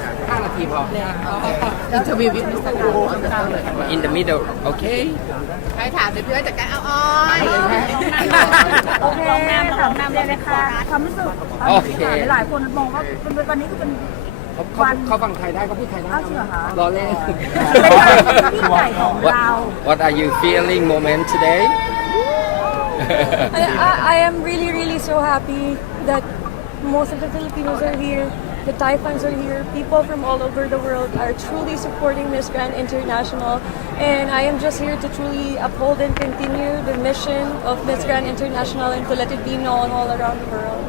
สัก5นาทีพอ อินเทอร์วิววิทย์มิสเตอร์การ in the middle โอเค ใครถามเดี๋ยวพี่ว่าจัดการเอาอ้อยโอเคถามนำเลยเลยค่ะความรู้สึกโอเค หลายๆคนมองว่าเป็นวันนี้คือเป็น เขาเขาเขาฟังไทยได้เขาพูดไทยได้อ้าวจริงเหรอคะรอเล่น เป็นการที่ใหญ่ของ What เรา What are you feeling moment today I, I, I am really, really so happy that most of the Filipinos are here, the Thai fans are here, people from all over the world are truly supporting Miss Grand International, and I am just here to truly uphold and continue the mission of Miss Grand International and to let it be known all around the world.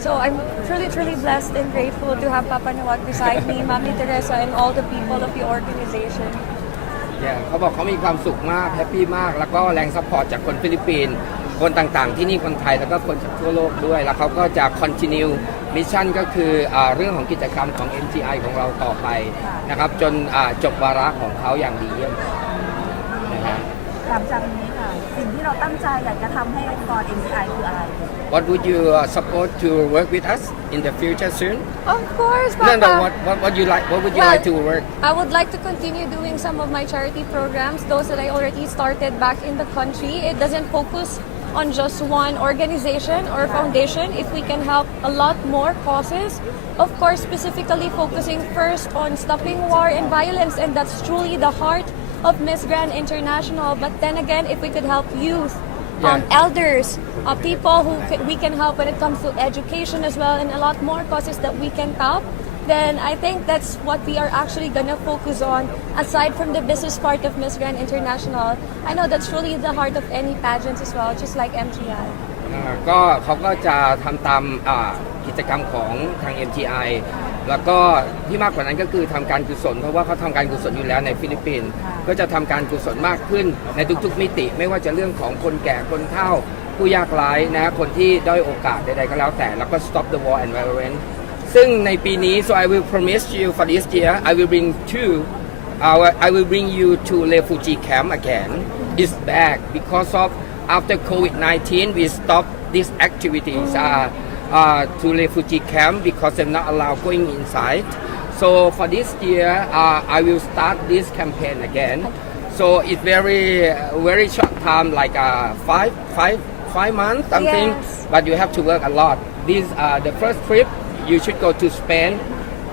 So I'm truly, truly blessed and grateful to have Papa Nawat beside me, Mami Teresa, and all the people of the organization. Yeah เขาบอกเขามีความสุขมากแฮปปี้มาก แล้วก็แรงซัพพอร์ตจากคนฟิลิปปินส์คนต่างๆ ที่นี่คนไทยแล้วก็คนจากทั่วโลกด้วย แล้วเขาก็จะ continue mission ก็คืออาเรื่องของกิจกรรมของ MTI ของเราต่อไปนะครับ จนอ่าจบวาระของเขาอย่างดีเยี่ยมนะฮะหลังจากนี้ค่ะ สิ่งที่เราตั้งใจอยากจะทำให้องค์กร MCI คืออะไร What would you uh, support to work with us in the future soon Of course, No Papa. no what what what you like what would you Well, like to work I would like to continue doing some of my charity programs, those that I already started back in the country. It doesn't focus on just one organization or foundation. If we can help a lot more causes, of course, specifically focusing first on stopping war and violence, and that's truly the heart of Miss Grand International. But then again, if we could help youth, um, elders, uh, people who c- we can help when it comes to education as well, and a lot more causes that we can help, then I think that's what we are actually gonna focus on. Aside from the business part of Miss Grand International, I know that's really the heart of any pageant as well, just like MGI. อ่าก็เขาก็จะทำตามอ่ากิจกรรมของทาง MTI แล้วก็ที่มากกว่านั้นก็คือทำการกุศล เพราะว่าเขาทำการกุศลอยู่แล้วในฟิลิปปินส์ก็จะทำการกุศลมากขึ้นในทุกๆมิติ ไม่ว่าจะเรื่องของคนแก่คนเฒ่า ผู้ยากไร้นะคนที่ด้อยโอกาสใดๆก็แล้วแต่ แล้วก็ stop the war and violence ซึ่งในปีนี้ so I will promise you for this year I will bring two uh, I will bring you to refugee camp again it's back because of after COVID-19 we stop these activities uh, uh, to refugee camp because they're not allowed going inside so for this year uh, I will start this campaign again so it's very very short time like uh, five five five months something Yes. but you have to work a lot this uh, the first trip you should go to Spain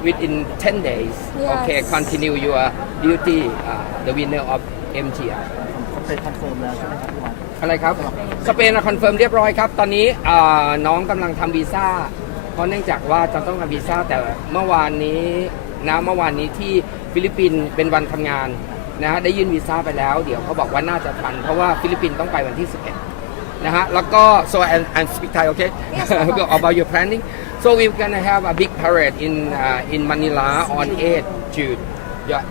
within 10 days Yes. okay continue your duty uh, the winner of MTI เป็นคอนเฟิร์มแล้วใช่ไหมครับพี่วันอะไรครับ สเปนคอนเฟิร์มเรียบร้อยครับ ตอนนี้อ่าน้องกำลังทำวีซ่า เพราะเนื่องจากว่าจะต้องทำวีซ่าแต่เมื่อวานนี้นะเมื่อวานนี้ที่ฟิลิปปินส์เป็นวันทำงานนะฮะได้ยื่นวีซ่าไปแล้ว เดี๋ยวเขาบอกว่าน่าจะทัน เพราะว่าฟิลิปปินส์ต้องไปวันที่ 11 นะฮะ แล้วก็ so and and speak Thai okay about your planning so we're gonna have a big parade in uh, in Manila on 8 June yeah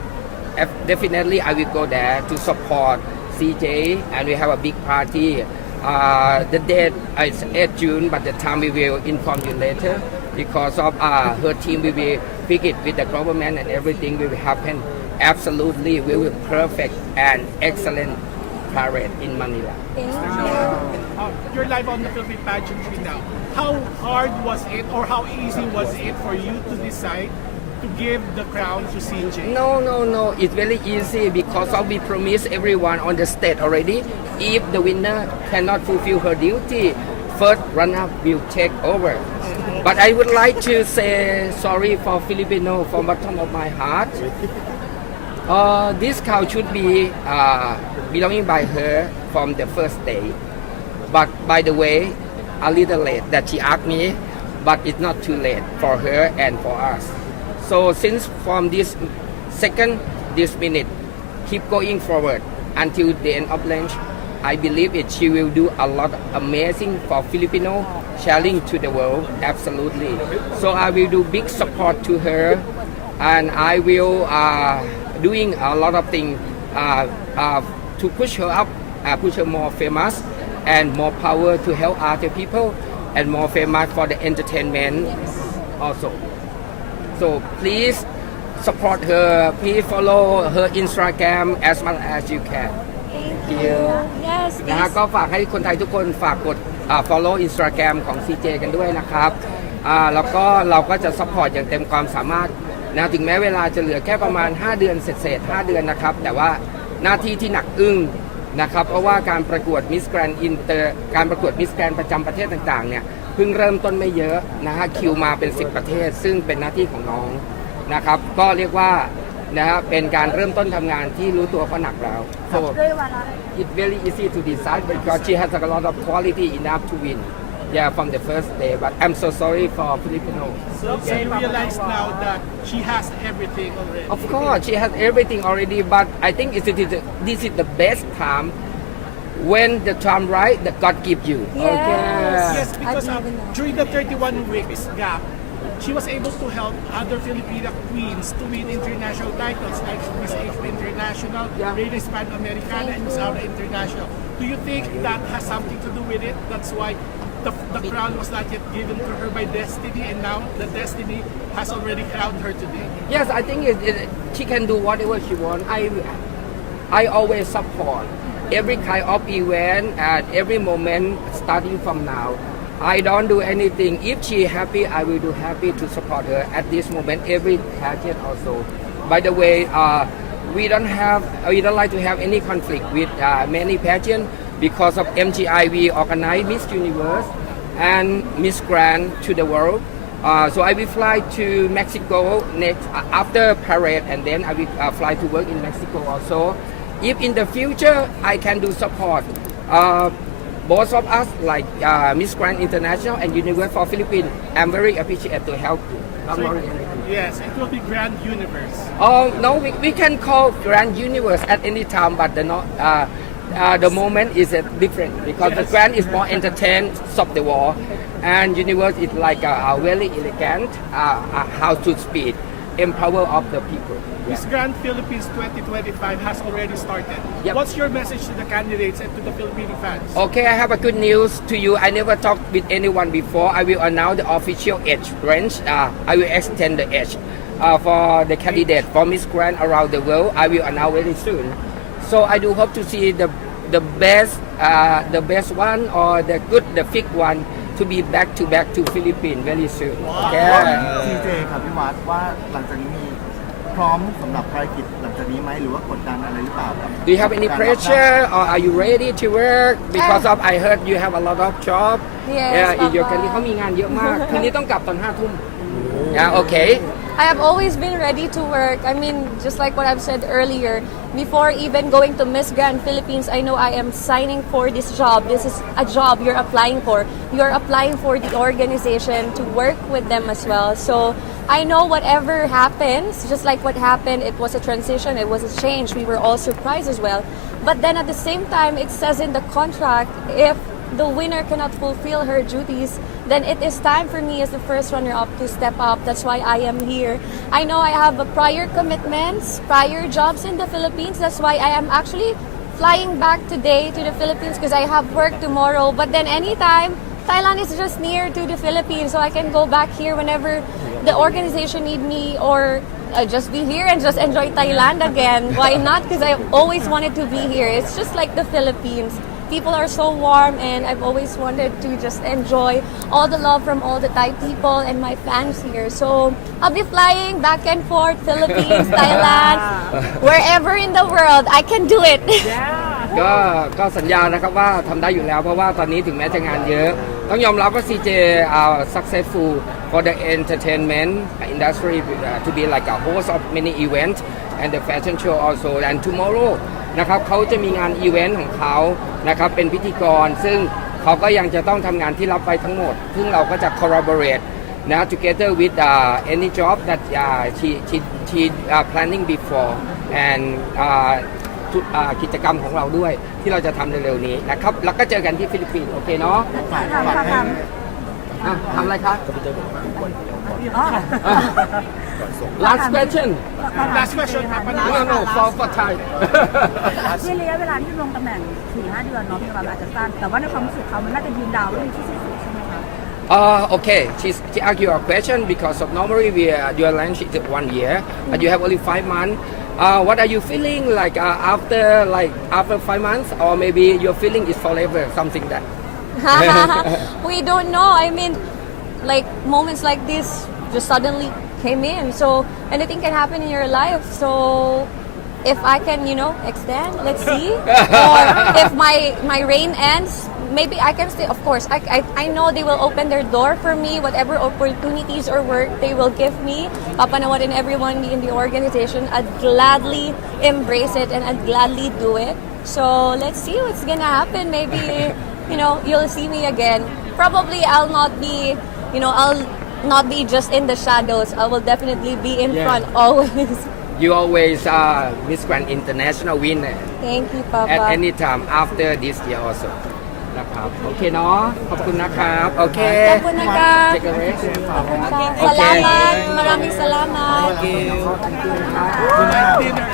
definitely I will go there to support CJ and we have a big party. Uh, the date is 8 June, but the time we will inform you later because of uh, her team we will pick it with the government and everything will happen. Absolutely, we will perfect and excellent parade in Manila. Thank you. Uh, you're live on the Philippine pageantry now. How hard was it, or how easy was it for you to decide to give the crown to CJ? No, no, no. It's very easy because we promise everyone on the stage already. If the winner cannot fulfill her duty, first runner will take over. But I would like to say sorry for Filipino from bottom of my heart. Uh, this cow should be uh, belonging by her from the first day. But by the way, a little late that she asked me, but it's not too late for her and for us. So since from this second, this minute, keep going forward until the end of lunch, I believe it she will do a lot of amazing for Filipino sharing to the world. Absolutely. So I will do big support to her, and I will uh, doing a lot of things uh, uh, to push her up, uh, push her more famous, and more power to help other people, and more famous for the entertainment also. So please support her. Please follow her Instagram as much as you can. Thank you. Yes, นะฮะ please. ก็ฝากให้คนไทยทุกคนฝากกดอ่า follow Instagram ของ CJ กันด้วยนะครับอ่าแล้วก็เราก็จะ support อย่างเต็มความสามารถนะถึงแม้เวลาจะเหลือแค่ประมาณ 5 เดือนเศษๆ5เดือนนะครับ แต่ว่าหน้าที่ที่หนักอึ้ง นะครับเพราะว่าการประกวดมิสแกรนอินเตอร์การประกวดมิสแกรนประจำประเทศต่างๆเนี่ยเพิ่งเริ่มต้นไม่เยอะนะฮะคิวมาเป็น 10 ประเทศ ซึ่งเป็นหน้าที่ของน้องนะครับก็เรียกว่านะฮะเป็นการเริ่มต้นทำงานที่รู้ตัวว่าหนักแล้ว so ด้วยวาระ it's very easy to decide because she has a lot of quality enough to win yeah from the first day but I'm so sorry for Filipino So you realize now that she has everything already. Of course, she has everything already, but I think it's, it is this is the best time when the time right that God give you. Yes. Yes, because um, believe in that. during the 31 weeks gap, she was able to help other Filipina queens to win international titles like Miss Asia International, Yeah. Ladies Pan Americana, and Miss Aura International. Do you think that has something to do with it? That's why the, the crown was not yet given to her by destiny, and now the destiny has already crowned her today. Yes, I think it, it, she can do whatever she wants. I, I always support every kind of event at every moment starting from now. I don't do anything. If she happy, I will do happy to support her at this moment. Every pageant also. By the way, uh, we don't have, we don't like to have any conflict with uh, many pageant because of MGI. We organize Miss Universe and Miss Grand to the world. Uh, so I will fly to Mexico next uh, after parade, and then I will uh, fly to work in Mexico also. If in the future I can do support, uh, both of us like uh, Miss Grand International and Universe for Philippines, I'm very appreciative to help you. So-. Yes, it will be Grand Universe. Oh no, we, we can call Grand Universe at any time, but the not uh, uh, the moment is uh, different because the Grand is more entertained, stop the war, and Universe is like a, a very elegant uh, uh, how to speak, empower of the people. Miss Grand Philippines 2025 has already started. Yep. What's your message to the candidates and to the Filipino fans? Okay, I have a good news to you. I never talked with anyone before. I will announce the official age range. Uh, I will extend the age uh, for the candidate for Miss Grand around the world. I will announce very soon. So I do hope to see the the best, uh, the best one or the good, the fit one to be back to back to Philippines very soon. Yeah. ทีเจครับพี่วัดว่าหลังจากนี้มีพร้อมสำหรับภารกิจหลังจากนี้ไหมหรือว่ากดดันอะไรหรือเปล่าครับ Do you have any pressure or are you ready to work? Because of I heard you have a lot of job. Yes, yeah, in your Papa. country เขามีงานเยอะมาก คืนนี้ต้องกลับตอนห้าทุ่ม Yeah, okay. I have always been ready to work. I mean, just like what I've said earlier, before even going to Miss Grand Philippines, I know I am signing for this job. This is a job you're applying for. You're applying for the organization to work with them as well. So I know whatever happens, just like what happened, it was a transition, it was a change. We were all surprised as well. But then at the same time, it says in the contract if the winner cannot fulfill her duties, then it is time for me as the first runner up to step up. That's why I am here. I know I have prior commitments, prior jobs in the Philippines. That's why I am actually flying back today to the Philippines because I have work tomorrow. But then anytime, Thailand is just near to the Philippines, so I can go back here whenever the organization need me or uh, just be here and just enjoy Thailand again. Why not? Because I always wanted to be here. It's just like the Philippines People are so warm, and I've always wanted to just enjoy all the love from all the Thai people and my fans here. So I'll be flying back and forth, Philippines, Thailand, wherever in the world. I can do it. ก็ก็สัญญานะครับว่าทำได้อยู่แล้วเพราะว่าตอนนี้ถึงแม้จะงานเยอะ ต้องยอมรับว่า CJ are successful for the entertainment industry uh, to be like a host of many events and the fashion show also and tomorrow นะครับเขาจะมีงานอีเวนต์ของเขานะครับเป็นพิธีกร ซึ่งเขาก็ยังจะต้องทำงานที่รับไปทั้งหมด ซึ่งเราก็จะ collaborate นะ together with uh, any job that uh, she she she uh, planning before and uh, กิจกรรมของเราด้วยที่เราจะทำเร็วๆนี้นะครับ แล้วก็เจอกันที่ฟิลิปปินส์โอเคเนาะถามถามถาม อ่ะทำอะไรคะ อ๋อ อ่ะ last question Last question, Papa. no no for for Thai ที่ระยะเวลาที่ลงตำแหน่ง 4-5 เดือนเนาะพี่วัดอาจจะสั้น แต่ว่าในความรู้สึกเขามันน่าจะยืนดาวได้ที่สุดใช่ไหมคะ Uh, okay, she's, she asked you a question because of normally we uh, your lunch is one year, but you have only five months. Uh, what are you feeling like uh, after like after five months, or maybe your feeling is forever, something that? we don't know. I mean, like moments like this just suddenly came in. So anything can happen in your life. So if I can, you know, extend, let's see. or if my my reign ends, maybe I can stay. Of course, I, I, I know they will open their door for me, whatever opportunities or work they will give me. Papanawarin everyone in the organization. I'd gladly embrace it and I'd gladly do it. So let's see what's gonna happen. Maybe, you know, you'll see me again. Probably I'll not be, you know, I'll not be just in the shadows. I will definitely be in Yeah. front always. You always are Miss Grand International winner Thank you, Papa. at any time after this year also นะครับ โอเคเนาะ ขอบคุณนะครับ โอเค ขอบคุณนะคะ Take a rest Salamat. Maraming salamat. Thank you.